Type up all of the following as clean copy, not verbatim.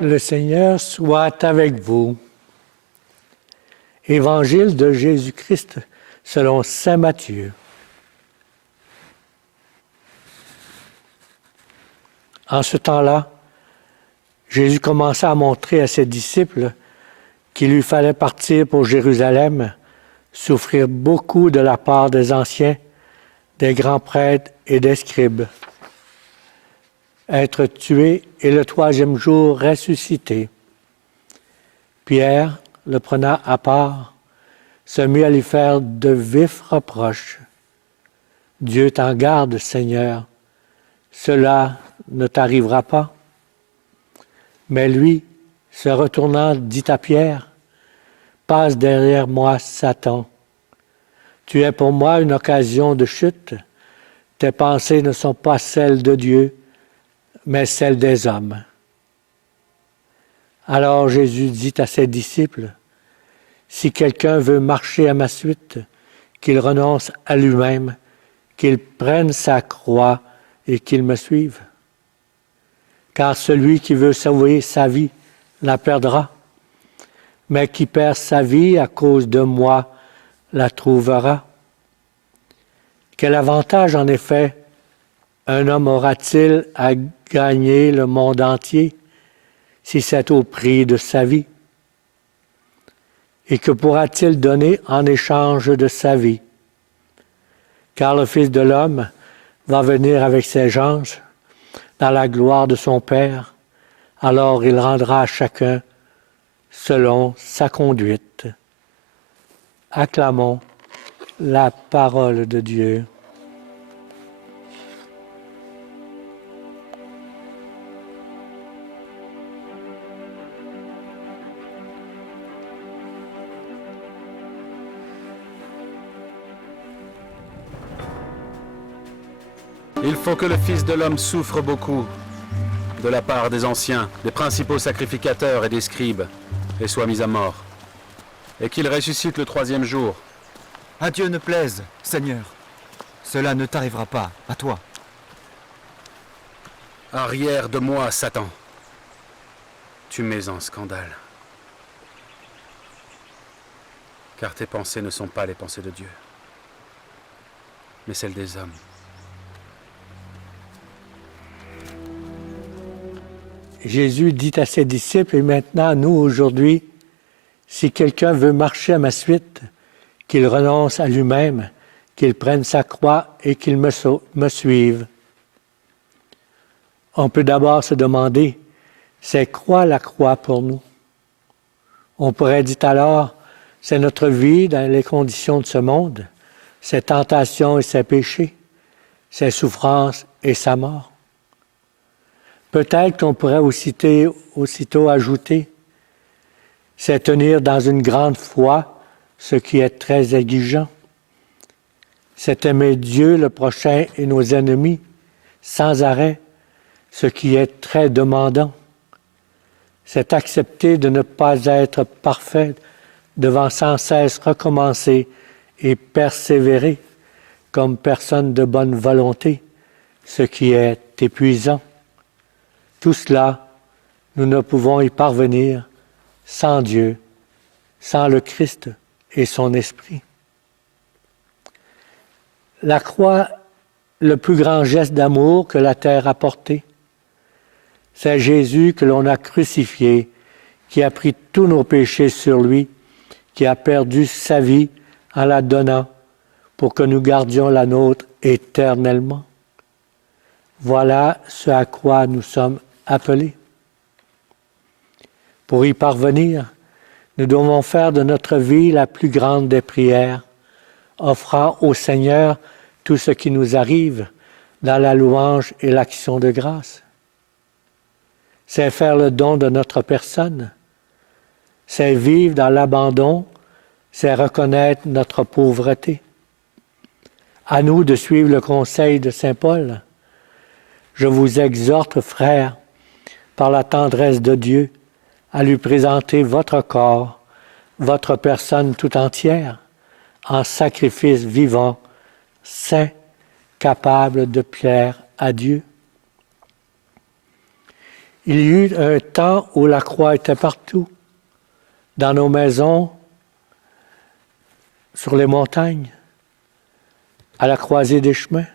Le Seigneur soit avec vous. Évangile de Jésus-Christ selon saint Matthieu. En ce temps-là, Jésus commença à montrer à ses disciples qu'il lui fallait partir pour Jérusalem, souffrir beaucoup de la part des anciens, des grands prêtres et des scribes, être tué et le troisième jour ressuscité. Pierre, le prenant à part, se mit à lui faire de vifs reproches. « Dieu t'en garde, Seigneur, cela ne t'arrivera pas. » Mais lui, se retournant, dit à Pierre, « Passe derrière moi, Satan. Tu es pour moi une occasion de chute. Tes pensées ne sont pas celles de Dieu, mais celles des hommes. » Alors Jésus dit à ses disciples, « Si quelqu'un veut marcher à ma suite, qu'il renonce à lui-même, qu'il prenne sa croix et qu'il me suive. Car celui qui veut sauver sa vie la perdra, mais qui perd sa vie à cause de moi la trouvera. Quel avantage en effet un homme aura-t-il à gagner le monde entier si c'est au prix de sa vie? Et que pourra-t-il donner en échange de sa vie? Car le Fils de l'homme va venir avec ses anges dans la gloire de son Père, alors il rendra à chacun selon sa conduite. Acclamons la parole de Dieu. Il faut que le Fils de l'homme souffre beaucoup de la part des anciens, des principaux sacrificateurs et des scribes, et soit mis à mort, et qu'il ressuscite le troisième jour. À Dieu ne plaise, Seigneur. Cela ne t'arrivera pas, à toi. Arrière de moi, Satan. Tu mets en scandale. Car tes pensées ne sont pas les pensées de Dieu, mais celles des hommes. Jésus dit à ses disciples, et maintenant à nous aujourd'hui, si quelqu'un veut marcher à ma suite, qu'il renonce à lui-même, qu'il prenne sa croix et qu'il me suive. On peut d'abord se demander, c'est quoi la croix pour nous? On pourrait dire alors, c'est notre vie dans les conditions de ce monde, ses tentations et ses péchés, ses souffrances et sa mort. Peut-être qu'on pourrait aussitôt ajouter, c'est tenir dans une grande foi, ce qui est très exigeant. C'est aimer Dieu, le prochain et nos ennemis, sans arrêt, ce qui est très demandant. C'est accepter de ne pas être parfait, devant sans cesse recommencer et persévérer comme personne de bonne volonté, ce qui est épuisant. Tout cela, nous ne pouvons y parvenir sans Dieu, sans le Christ et son Esprit. La croix, le plus grand geste d'amour que la terre a porté, c'est Jésus que l'on a crucifié, qui a pris tous nos péchés sur lui, qui a perdu sa vie en la donnant pour que nous gardions la nôtre éternellement. Voilà ce à quoi nous sommes appelés. Pour y parvenir, nous devons faire de notre vie la plus grande des prières, offrant au Seigneur tout ce qui nous arrive dans la louange et l'action de grâce. C'est faire le don de notre personne, c'est vivre dans l'abandon, c'est reconnaître notre pauvreté. À nous de suivre le conseil de saint Paul. Je vous exhorte, frères, par la tendresse de Dieu, à lui présenter votre corps, votre personne tout entière, en sacrifice vivant, saint, capable de plaire à Dieu. Il y eut un temps où la croix était partout, dans nos maisons, sur les montagnes, à la croisée des chemins.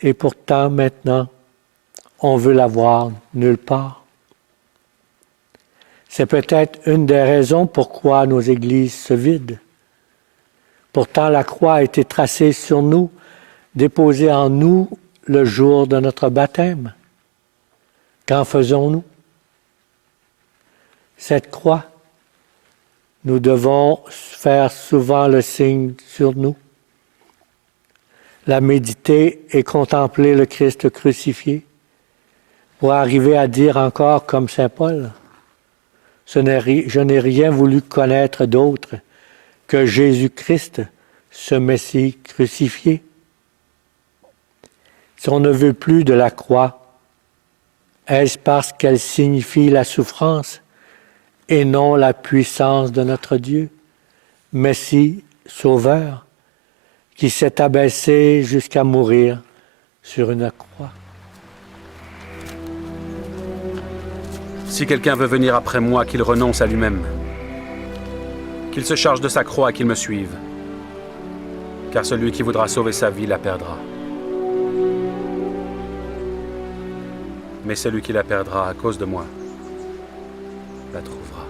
Et pourtant, maintenant, on veut la voir nulle part. C'est peut-être une des raisons pourquoi nos églises se vident. Pourtant, la croix a été tracée sur nous, déposée en nous le jour de notre baptême. Qu'en faisons-nous? Cette croix, nous devons faire souvent le signe sur nous. La méditer et contempler le Christ crucifié pour arriver à dire encore comme saint Paul, je n'ai rien voulu connaître d'autre que Jésus-Christ, ce Messie crucifié. Si on ne veut plus de la croix, est-ce parce qu'elle signifie la souffrance et non la puissance de notre Dieu, Messie, Sauveur, qui s'est abaissé jusqu'à mourir sur une croix? Si quelqu'un veut venir après moi, qu'il renonce à lui-même, qu'il se charge de sa croix et qu'il me suive, car celui qui voudra sauver sa vie la perdra. Mais celui qui la perdra à cause de moi la trouvera.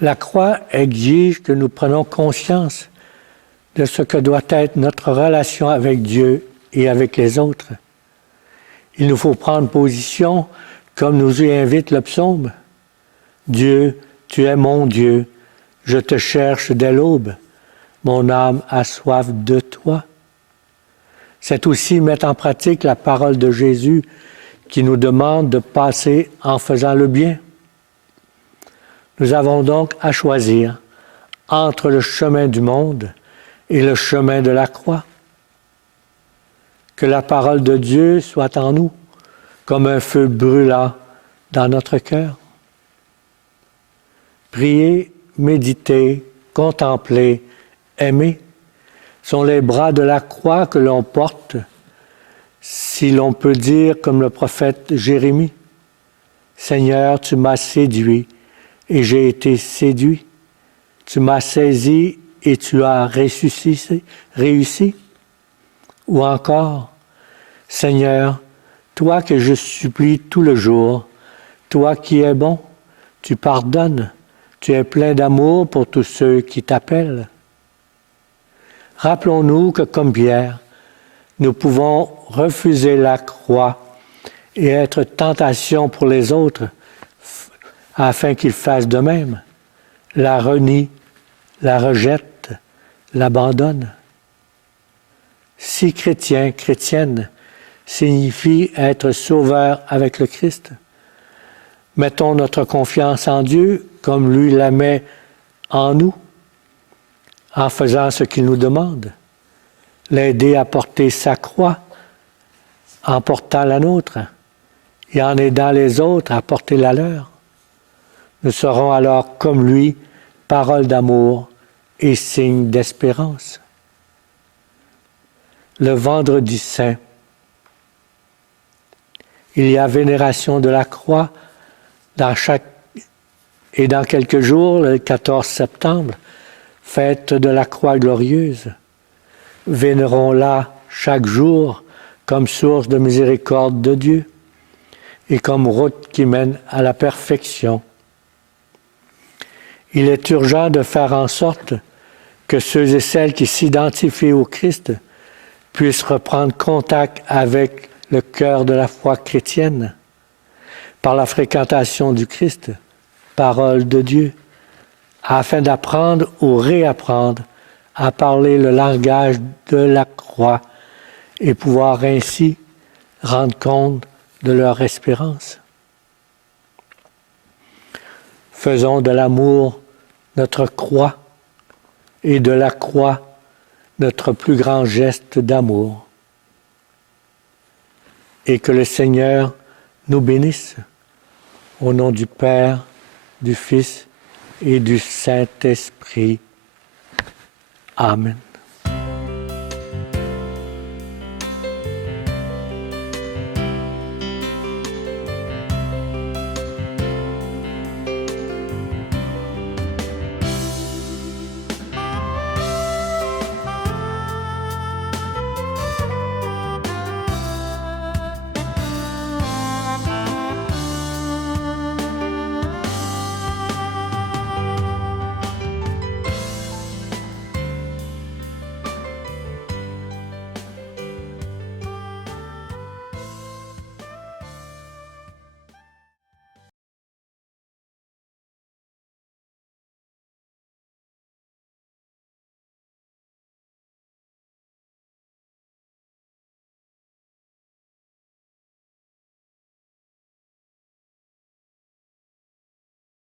La croix exige que nous prenions conscience de ce que doit être notre relation avec Dieu et avec les autres. Il nous faut prendre position comme nous y invite le psaume. Dieu, tu es mon Dieu, je te cherche dès l'aube, mon âme a soif de toi. C'est aussi mettre en pratique la parole de Jésus qui nous demande de passer en faisant le bien. Nous avons donc à choisir entre le chemin du monde et le chemin de la croix. Que la parole de Dieu soit en nous comme un feu brûlant dans notre cœur. Prier, méditer, contempler, aimer sont les bras de la croix que l'on porte, si l'on peut dire comme le prophète Jérémie, « Seigneur, tu m'as séduit, et j'ai été séduit. Tu m'as saisi et tu as réussi. Ou encore, Seigneur, toi que je supplie tout le jour, toi qui es bon, tu pardonnes, tu es plein d'amour pour tous ceux qui t'appellent. Rappelons-nous que comme Pierre, nous pouvons refuser la croix et être tentation pour les autres, afin qu'ils fassent de même, la renient, la rejettent, l'abandonnent. Si chrétien, chrétienne, signifie être sauveur avec le Christ, mettons notre confiance en Dieu comme lui la met en nous, en faisant ce qu'il nous demande, l'aider à porter sa croix, en portant la nôtre, et en aidant les autres à porter la leur. Nous serons alors comme lui, parole d'amour et signe d'espérance. Le vendredi saint, il y a vénération de la croix et dans quelques jours, le 14 septembre, fête de la croix glorieuse. Vénérons-la chaque jour comme source de miséricorde de Dieu et comme route qui mène à la perfection. Il est urgent de faire en sorte que ceux et celles qui s'identifient au Christ puissent reprendre contact avec le cœur de la foi chrétienne par la fréquentation du Christ, parole de Dieu, afin d'apprendre ou réapprendre à parler le langage de la croix et pouvoir ainsi rendre compte de leur espérance. Faisons de l'amour notre croix et de la croix notre plus grand geste d'amour. Et que le Seigneur nous bénisse au nom du Père, du Fils et du Saint-Esprit. Amen.